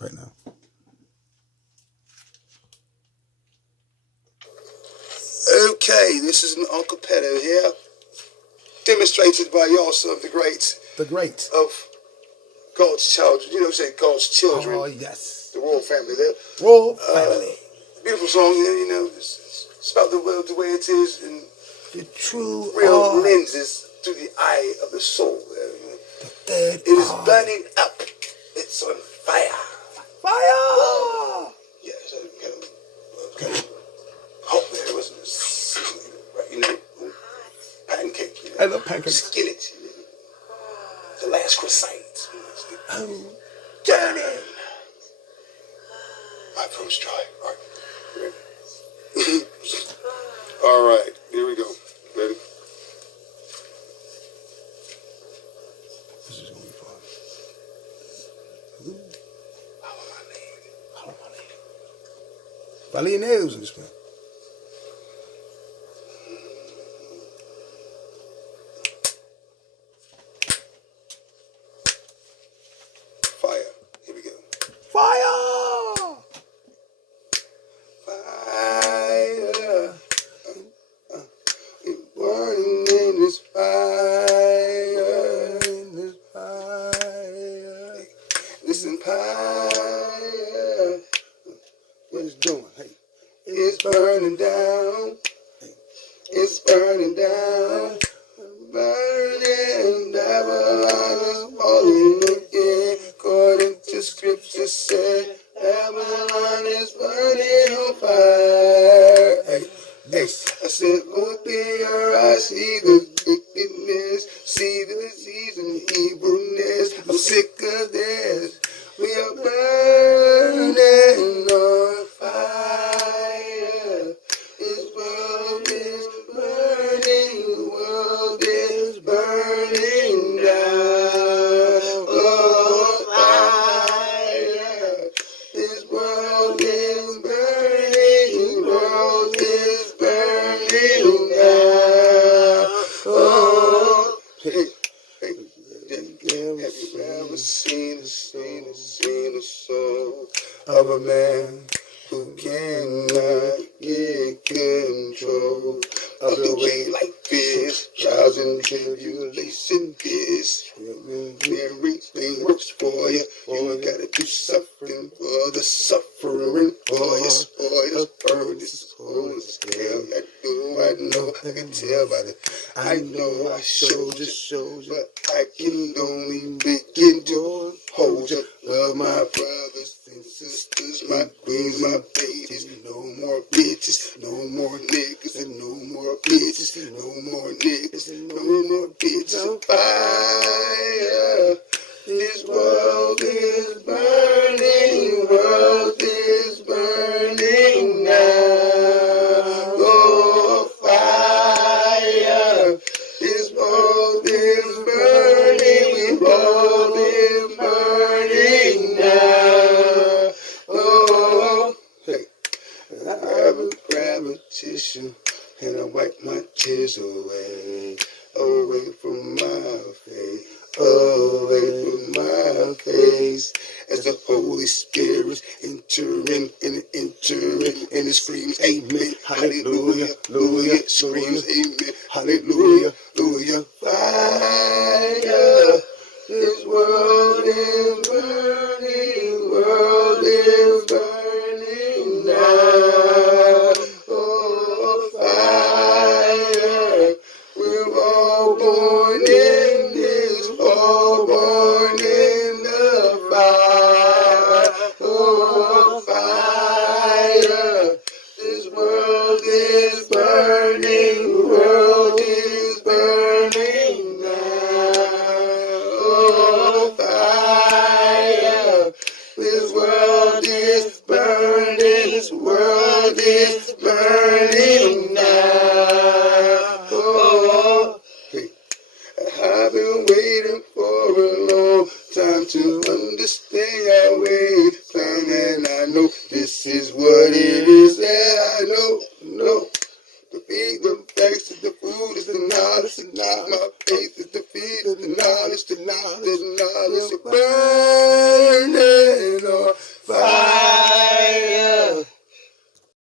right now. Okay, this is an acapella here, demonstrated by Yahzson, the great. The great. Of God's children, you know, say God's children. Oh, yes. The royal family there. Royal family. Beautiful song, you know, it's about the world the way it is, and the true real lenses through the eye of the soul. The third it is burning up. It's on fire. Fire! Yeah, so kind of hot there, wasn't it? Right, you know, pancake. You know, I love pancakes. Skillet. You know, the last croissant. Burning. My throat's dry. All right. Ready? All right. Here we go. Ready? This is gonna be fun. Follow my lead. Follow my lead. Follow your nails in this man. Fire. Here we go. Fire! Fire. Burning in this fire. In this fire. Listen, fire. What it's doing? Hey. It's burning down. It's burning down. Burning down. Falling again. According to scripture said, Babylon is burning on fire. Hey, hey. I said, open your eyes, see the wickedness, see the disease and evilness. I'm sick of this. We are burning on fire. This world is burning. The world is burning down. Oh, fire. This world is burning. The world is burning down. Oh, hey, hey. Have you ever seen a soul of a man who cannot get control of the way life is? Trials and tribulation is. Everything works for you. You gotta do something for the suffering for you. Spoilers, burdens, holes. Hell, I do, I know, I can tell by it. I know I showed you, but I can only begin to hold you. Love my brothers and sisters, my queens, my babies. No more bitches, no more niggas, and no more bitches, no more niggas, and no more bitches. Fire. This world is burning, world is burning now. Oh, fire. This world is burning, world is burning now. Oh, hey. I have a grab a tissue and I wipe my tears away, away from my face. Away from my face, as the Holy Spirit entering and it screams amen, hallelujah, hallelujah, screams amen, hallelujah, hallelujah. Fire, this world is burning, world is burning now. Oh, fire, we're all born in this, all born in the fire. Oh, fire, this world is burning, the world is burning now. Oh, fire, this world is burning, this world is burning now. Oh, hey. I've been waiting for a long time to understand our way plan, and I know this is what it is. Yeah, I know. The feed, the facts, the food is the knowledge, my faith is the feed, the knowledge, the knowledge, the knowledge. Burning on But